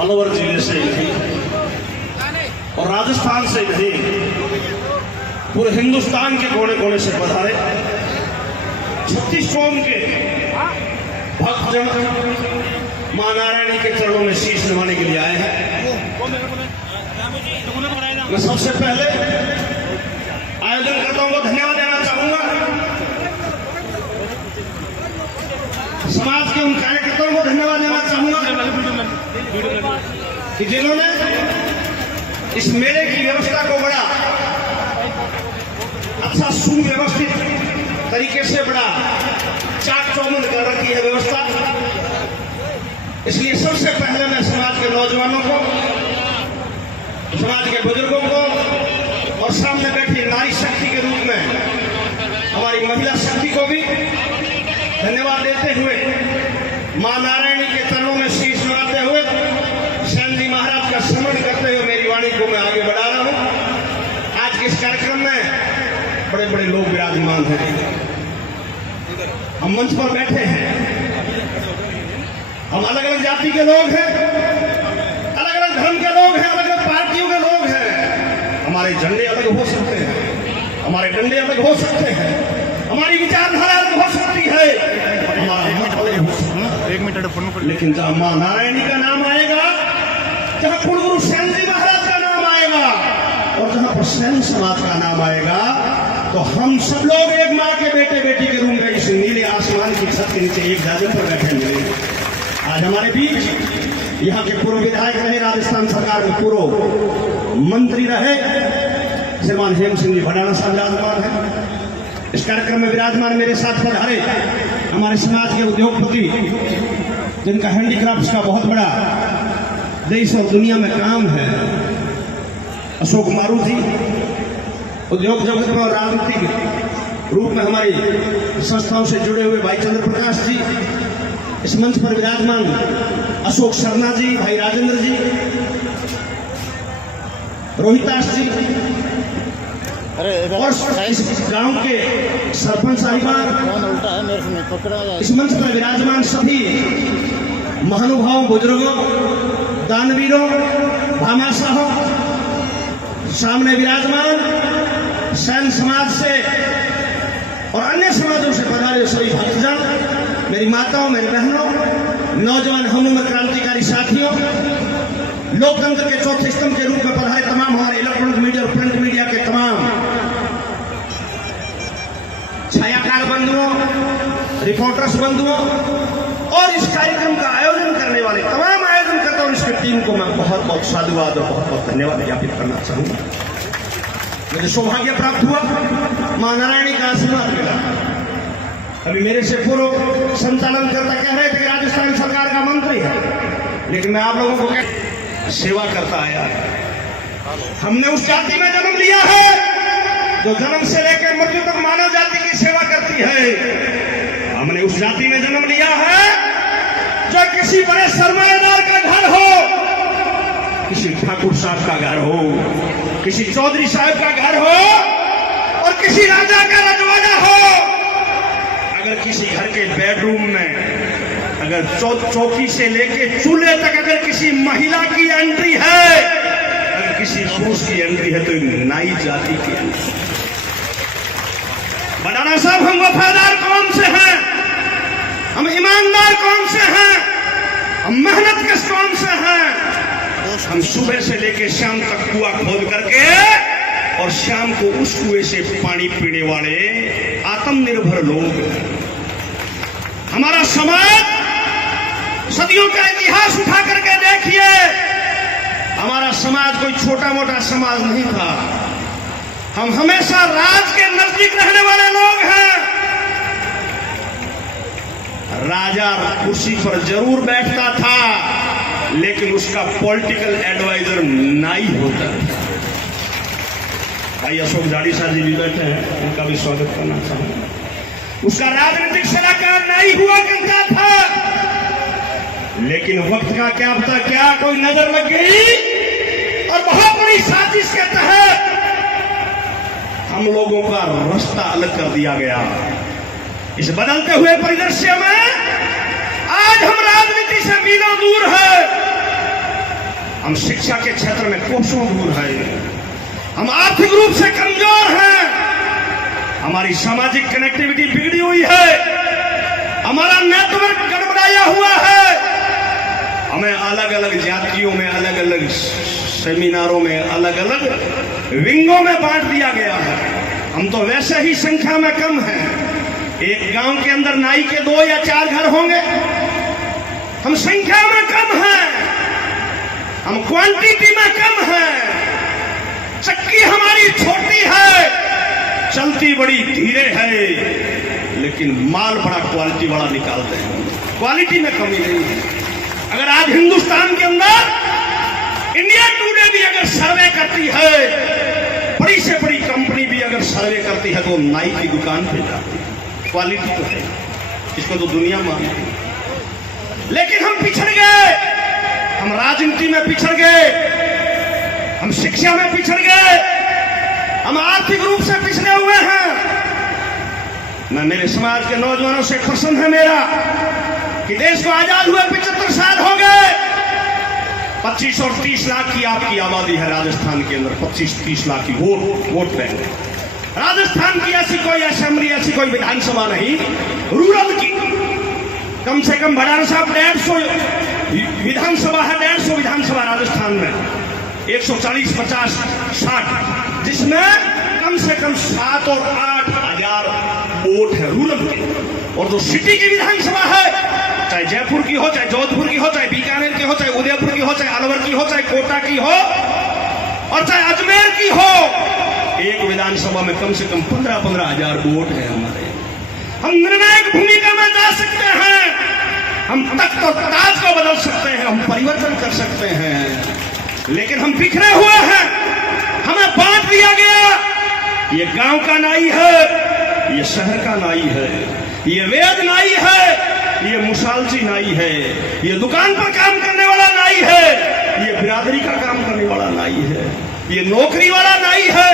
अलवर जिले से नहीं और राजस्थान से नहीं, पूरे हिंदुस्तान के कोने कोने से पधारे 36 कौम के भक्तजन मां नारायणी के चरणों में शीश नवाने के लिए आए हैं। मैं सबसे पहले आयोजनकर्ताओं को धन्यवाद देना चाहूंगा, समाज के उन कार्यकर्ताओं को धन्यवाद देना चाहूंगा कि जिन्होंने इस मेले की व्यवस्था को बड़ा अच्छा सुव्यवस्थित तरीके से बड़ा चाक चौबंद कर रखी है व्यवस्था। इसलिए सबसे पहले मैं समाज के नौजवानों को, समाज के बुजुर्गों को और सामने बैठी नारी शक्ति के रूप में हमारी महिला शक्ति को भी धन्यवाद देते हुए मां नारायणी के चरणों में शीश नवाते हुए सेन जी महाराज का स्मरण करते हुए मेरी वाणी को मैं आगे बढ़ा रहा हूं। आज के इस कार्यक्रम में बड़े बड़े लोग विराजमान हैं, हम मंच पर बैठे हैं, हम अलग अलग जाति के लोग हैं, अलग अलग धर्म के लोग हैं, अलग अलग पार्टियों के लोग हैं। हमारे झंडे अलग हो सकते हैं, हमारे डंडे अलग हो सकते हैं, हमारी विचारधारा अलग हो सकती है, हमारा मत अलग हो सकता है, 1 मिनट, लेकिन जहां मां नारायणी का नाम आएगा, जहां कुलगुरु सेन जी महाराज का नाम आएगा और जहां पर सेन समाज का नाम आएगा, तो हम सब लोग एक मां के बेटे बेटी के रूम में इस नीले आसमान की छत के नीचे एक जादू पर बैठे मिलेंगे। आज हमारे बीच यहाँ के पूर्व विधायक रहे, राजस्थान सरकार में पूर्व मंत्री रहे श्रीमान हेम सिंह जी भडाना साहब विराजमान है। इस कार्यक्रम में विराजमान मेरे साथ पधारे हमारे समाज के उद्योगपति, जिनका हैंडीक्राफ्ट का बहुत बड़ा देश और दुनिया में काम है, अशोक मारूति, उद्योग जगत में और राजनीतिक रूप में हमारी संस्थाओं से जुड़े हुए भाई चंद्र प्रकाश जी, इस मंच पर विराजमान अशोक शर्मा जी, भाई राजेंद्र जी, रोहिताश जी और इस गांव के सरपंच साहिबान, इस मंच पर विराजमान सभी महानुभावों, बुजुर्गों, दानवीरों, भामाशाहों, सामने विराजमान सैन समाज से और अन्य समाजों से पधारे सभी भक्तजन, मेरी माताओं, मेरी बहनों, नौजवान हम उम्र क्रांतिकारी साथियों, लोकतंत्र के चौथे स्तंभ के रूप में पधारे तमाम हमारे इलेक्ट्रॉनिक मीडिया और प्रिंट मीडिया के तमाम छायाकार बंधुओं, रिपोर्टर्स बंधुओं और इस कार्यक्रम का आयोजन करने वाले तमाम आयोजनकर्ताओं और इसकी टीम को मैं बहुत बहुत साधुवाद और बहुत बहुत धन्यवाद ज्ञापित करना चाहूंगा। मुझे सौभाग्य प्राप्त हुआ, मां नारायणी का आशीर्वाद मिला। अभी मेरे से पूर्व संचालन करता कह रहे थे कि राजस्थान सरकार का मंत्री है, लेकिन मैं आप लोगों को सेवा करता आया है। हमने उस जाति में जन्म लिया है जो जन्म से लेकर मृत्यु तक मानव जाति की सेवा करती है। हमने उस जाति में जन्म लिया है जो किसी बड़े सरमाएदार का घर हो, किसी ठाकुर साहब का घर हो, किसी चौधरी साहब का घर हो और किसी राजा का रजवाड़ा हो, अगर किसी घर के बेडरूम में अगर चौकी से लेके चूल्हे तक अगर किसी महिला की एंट्री है, अगर किसी पुरुष की एंट्री है, तो नाई जाति की एंट्री। भडाना साहब, हम वफादार कौम से हैं, हम ईमानदार कौम से हैं, हम मेहनत कश कौम से हैं। हम सुबह से लेके शाम तक कुआं खोद करके और शाम को उस कुएं से पानी पीने वाले आत्मनिर्भर लोग हैं। हमारा समाज सदियों का इतिहास उठा करके देखिए, हमारा समाज कोई छोटा मोटा समाज नहीं था। हम हमेशा राज के नजदीक रहने वाले लोग हैं। राजा कुर्सी पर जरूर बैठता था, लेकिन उसका पॉलिटिकल एडवाइजर नाई होता था। भाई अशोक जाड़ी साहब जी भी बैठे हैं, उनका भी स्वागत करना चाहूंगा। उसका राजनीतिक सलाहकार नाई हुआ करता था, लेकिन वक्त का क्या पता क्या कोई नजर लग गई और बहुत बड़ी साजिश के तहत हम लोगों का रास्ता अलग कर दिया गया। इस बदलते हुए परिदृश्य में आज हम राजनीति से मीलों दूर है। शिक्षा के क्षेत्र में कोसों दूर है। हम आर्थिक रूप से कमजोर हैं, हमारी सामाजिक कनेक्टिविटी बिगड़ी हुई है, हमारा नेटवर्क गड़बड़ाया हुआ है। हमें अलग अलग जातियों में, अलग अलग सेमिनारों में, अलग अलग विंगों में बांट दिया गया है। हम तो वैसे ही संख्या में कम हैं। एक गांव के अंदर नाई के 2 या 4 घर होंगे। हम संख्या में कम हैं, हम क्वांटिटी में कम हैं। चक्की हमारी छोटी है, चलती बड़ी धीरे है, लेकिन माल बड़ा क्वालिटी वाला निकालते हैं। क्वालिटी में कमी नहीं है। अगर आज हिंदुस्तान के अंदर इंडिया टुडे भी अगर सर्वे करती है, बड़ी से बड़ी कंपनी भी अगर सर्वे करती है, तो नाई की दुकान पे जाती है। क्वालिटी तो है, इसको तो दुनिया मानती है। लेकिन हम पिछड़ गए, हम राजनीति में पिछड़ गए, हम शिक्षा में पिछड़ गए, हम आर्थिक रूप से पिछड़े हुए हैं। मैं मेरे समाज के नौजवानों से प्रश्न है मेरा कि देश को आजाद हुए 75 साल हो गए। 25 और 30 लाख की आपकी आबादी है राजस्थान के अंदर। 25-30 लाख की वोट बैंक। राजस्थान की ऐसी कोई असेंबली, ऐसी कोई विधानसभा नहीं रूरल की। कम से कम भंडारा साहब 150 विधानसभा है, 150 विधानसभा राजस्थान में। 140, 50, 60, जिसमें कम से कम 7 और 8 हजार वोट है रूरल के। और जो सिटी की विधानसभा है, चाहे जयपुर की हो, चाहे जोधपुर की हो, चाहे बीकानेर की हो, चाहे उदयपुर की हो, चाहे अलवर की हो, चाहे कोटा की हो, और चाहे अजमेर की हो, एक विधानसभा में कम से कम 15-15 हजार वोट है हमारे। हम निर्णायक भूमिका में जा सकते हैं, हम तख्त और ताज को बदल सकते हैं, हम परिवर्तन कर सकते हैं। लेकिन हम बिखरे हुए हैं, हमें बांट दिया गया। ये गांव का नाई है, ये शहर का नाई है, ये वेद नाई है, ये मुसालची नाई है, ये दुकान पर काम करने वाला नाई है, ये बिरादरी का काम करने वाला नाई है, ये नौकरी वाला नाई है,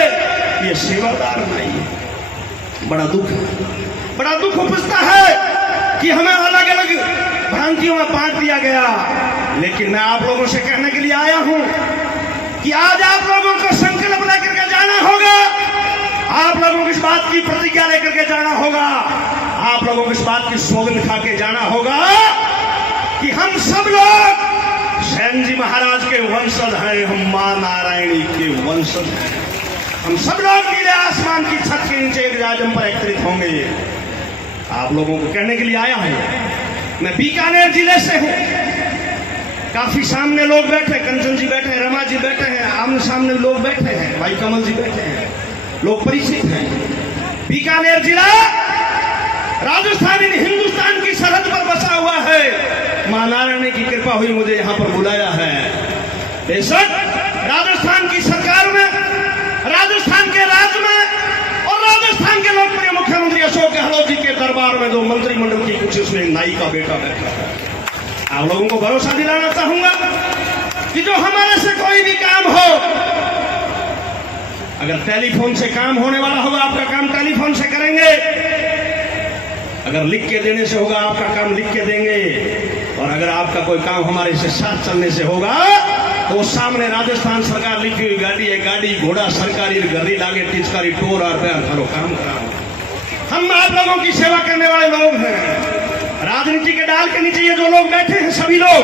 ये सेवादार नाई है। बड़ा दुख उपजता है कि हमें अलग अलग भ्रांतियों में बांट दिया गया। लेकिन मैं आप लोगों से कहने के लिए आया हूं कि आज आप लोगों को संकल्प लेकर के जाना होगा, आप लोगों को इस बात की प्रतिज्ञा लेकर के जाना होगा, आप लोगों को इस बात की सौगंध खा के जाना होगा कि हम सब लोग सैन जी महाराज के वंशज हैं, हम मां नारायणी के वंशज हैं। हम सब लोग नीले आसमान की छत के नीचे एक राजम पर एकत्रित होंगे। आप लोगों को कहने के लिए आया हूं। मैं बीकानेर जिले से हूं। काफी सामने लोग बैठे, कंचन जी बैठे हैं, रमा जी बैठे हैं, आमने सामने लोग बैठे हैं, भाई कमल जी बैठे हैं, लोग परिचित हैं। बीकानेर जिला राजस्थान हिंदुस्तान की सरहद पर बसा हुआ है। मां नारायणी की कृपा हुई, मुझे यहां पर बुलाया है। बेशक राजस्थान की सरकार में, राजस्थान के राज्य में और राजस्थान के लोकप्रिय मुख्यमंत्री अशोक गहलोत जी के दरबार में जो मंत्रिमंडल की कुछ उसमें नाई का बेटा बैठा है। आप लोगों को भरोसा दिलाना चाहूंगा कि जो हमारे से कोई भी काम हो, अगर टेलीफोन से काम होने वाला होगा, आपका काम टेलीफोन से करेंगे। अगर लिख के देने से होगा, आपका काम लिख के देंगे। और अगर आपका कोई काम हमारे से साथ चलने से होगा, तो सामने राजस्थान सरकार लिखी हुई गाड़ी है, गाड़ी घोड़ा सरकारी गर्दी लागे टिचकारी टोर और बयान करो काम कराओ। हम आप लोगों की सेवा करने वाले लोग हैं। राजनीति के डाल के नीचे ये जो लोग बैठे हैं, सभी लोग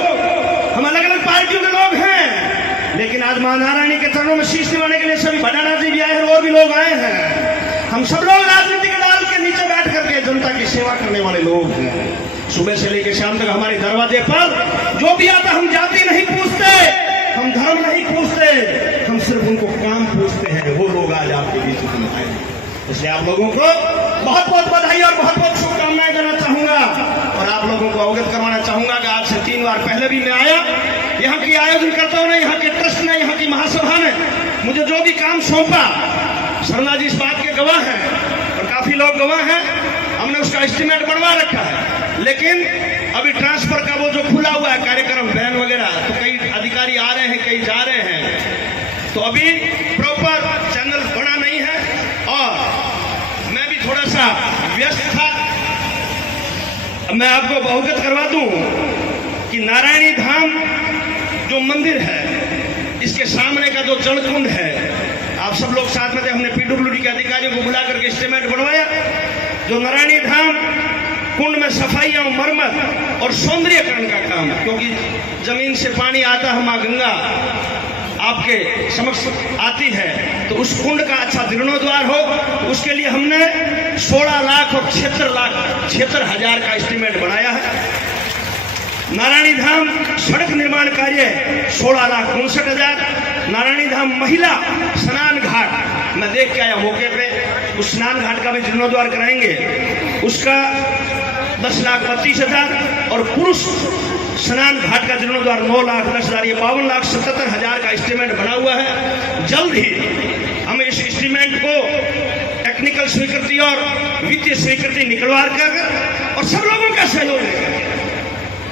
हम अलग अलग पार्टियों के लोग हैं। लेकिन आज मां नारायणी के चरणों में शीश निभाने के लिए सभी भंडारा जी भी आए हैं और भी लोग आए हैं। हम सब लोग राजनीति के डाल के नीचे बैठ करके जनता की सेवा करने वाले लोग हैं। सुबह से लेकर शाम तक हमारे दरवाजे पर जो भी आता, हम जाति नहीं पूछते, हम धर्म नहीं पूछते, हम सिर्फ उनको काम पूछते हैं। वो लोग आज आपके बीच में आए हैं। इसलिए आप लोगों को बहुत बहुत बधाई और बहुत बहुत शुभकामनाएं देना चाहूंगा। और आप लोगों को अवगत करवाना चाहूंगा कि आज से 3 बार पहले भी मैं आया। यहाँ की आयोजनकर्ताओं ने, यहाँ के ट्रस्ट ने, यहाँ की महासभा ने मुझे जो भी काम सौंपा, शर्मा जी इस बात के गवाह हैं और काफी लोग गवाह हैं। हमने उसका एस्टीमेट बनवा रखा है। लेकिन अभी ट्रांसफर का वो जो खुला हुआ है कार्यक्रम, वैन वगैरह, तो कई अधिकारी आ रहे हैं, कई जा रहे हैं, तो अभी प्रॉपर चैनल बना नहीं है। और मैं भी थोड़ा सा व्यस्त था। मैं आपको अवगत करवा दूं कि नारायणी धाम जो मंदिर है, इसके सामने का जो जलकुंड है, आप सब लोग साथ में थे, हमने पीडब्ल्यूडी के अधिकारियों को बुला करके एस्टीमेट बनवाया। जो नारायणी धाम कुंड में सफाई और मरम्मत और सौंदर्यकरण का काम, क्योंकि जमीन से पानी आता है, माँ गंगा आपके समक्ष आती है, तो उस कुंड का अच्छा जीर्णोद्वार हो, उसके लिए हमने 16 लाख और 76,000 का एस्टीमेट बनाया है। नारायणी धाम सड़क निर्माण कार्य 16,59,000। नारायणी धाम महिला स्नान घाट मैं देख के आया मौके पे, उस स्नान घाट का भी जीर्णोद्वार कराएंगे, उसका 10,32,000। और पुरुष स्नान घाट का जीर्णोद्वार 9,10,000। ये 52,77,000 का एस्टीमेट बना हुआ है। जल्द ही हम इस एस्टीमेट को टेक्निकल स्वीकृति और वित्तीय स्वीकृति निकलवा कर और सब लोगों का सहयोग लेकर,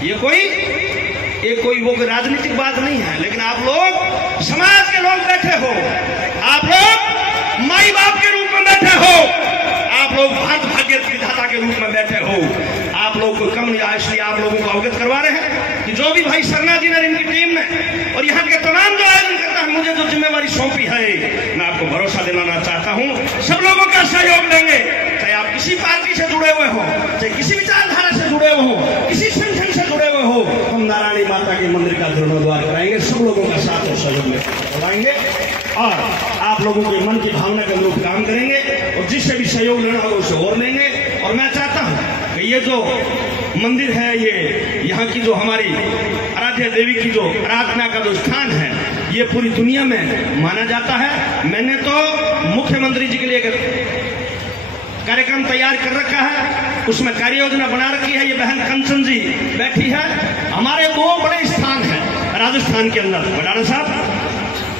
ये कोई वो राजनीतिक बात नहीं है, लेकिन आप लोग समाज के लोग बैठे हो, आप लोग माई बाप के रूप में बैठे हो, आप लोग भारत भाग्य विधाता के रूप में बैठे हो, आप लोग को कम नहीं, इसलिए आप लोगों को अवगत करवा रहे हैं कि जो भी भाई सरना जी ने, इनकी टीम ने और यहाँ के तमाम जो आयोजन करता है, मुझे जो जिम्मेवारी सौंपी है, मैं आपको भरोसा दिलाना चाहता हूँ, सब लोगों का सहयोग देंगे। चाहे आप किसी पार्टी से जुड़े हुए हो, चाहे किसी विचारधारा से जुड़े हुए हो, किसी संगठन से जुड़े हुए हो, हम नारायणी माता के मंदिर का जीर्णोद्वार कराएंगे, सब लोगों का साथ और सहयोग में करवाएंगे और आप लोगों के मन की भावना के अनुरूप काम करेंगे और जिससे भी सहयोग लेना होगा उसे और लेंगे। और मैं चाहता हूँ कि ये जो मंदिर है, ये यहाँ की जो हमारी आराध्य देवी की जो आराधना का जो स्थान है, ये पूरी दुनिया में माना जाता है। मैंने तो मुख्यमंत्री जी के लिए कार्यक्रम तैयार कर रखा है, उसमें कार्य योजना बना रखी है। ये बहन कंचन जी बैठी है। हमारे 2 बड़े स्थान हैं राजस्थान के अंदर, बड़ाना साहब,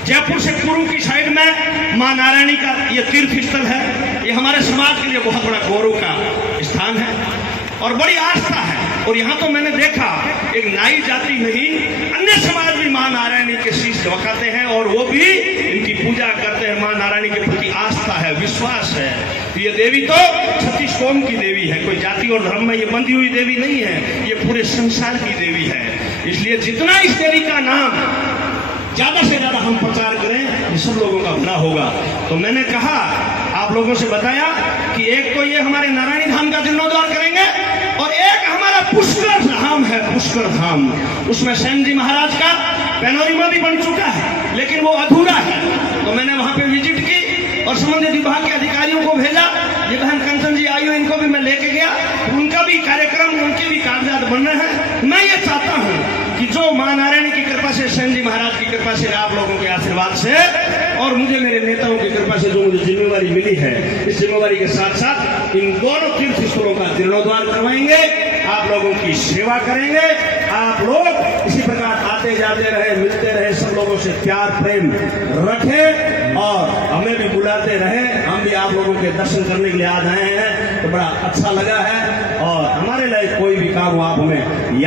जयपुर से पूर्व की साइड में मां नारायणी का ये तीर्थ स्थल है। ये हमारे समाज के लिए बहुत बड़ा गौरव का स्थान है और बड़ी आस्था है। और यहाँ तो मैंने देखा एक नाई जाति नहीं, अन्य समाज भी मां नारायणी के शीश झुकाते हैं और वो भी इनकी पूजा करते हैं। मां नारायणी के प्रति आस्था है, विश्वास है। ये देवी तो 36 कौम की देवी है, कोई जाति और धर्म में ये बंधी हुई देवी नहीं है, ये पूरे संसार की देवी है। इसलिए जितना इस देवी का नाम ज्यादा से ज्यादा हम प्रचार करें, ये सब लोगों का भला होगा। तो मैंने कहा, आप लोगों से बताया कि एक तो ये हमारे नारायणी धाम का जीर्णोद्वार करेंगे और एक हमारा पुष्कर धाम है, पुष्कर धाम, उसमें सेन जी महाराज का पैनोरमा भी बन चुका है, लेकिन वो अधूरा है। तो मैंने वहां पे विजिट की और संबंधित विभाग के अधिकारियों को भेजा। ये बहन कंचन जी आई हो, इनको भी मैं लेके गया, उनका भी कार्यक्रम, उनके भी कागजात बन रहे हैं। मैं ये चाहता हूँ कि जो मां नारायणी की कृपा से, सेन जी महाराज की कृपा से, आप लोगों के आशीर्वाद से और मुझे मेरे नेताओं की कृपा से जो मुझे जिम्मेवारी मिली है, इस जिम्मेवारी के साथ साथ इन दोनों तीर्थ स्थलों का जीर्णोद्वार करवाएंगे, आप लोगों की सेवा करेंगे। आप लोग इसी प्रकार आते जाते रहे, मिलते रहे, सब लोगों से प्यार प्रेम रखें और हमें भी बुलाते रहे। हम भी आप लोगों के दर्शन करने के लिए आज आए हैं, तो बड़ा अच्छा लगा है। और हमारे लिए कोई भी काम हो, आप हमें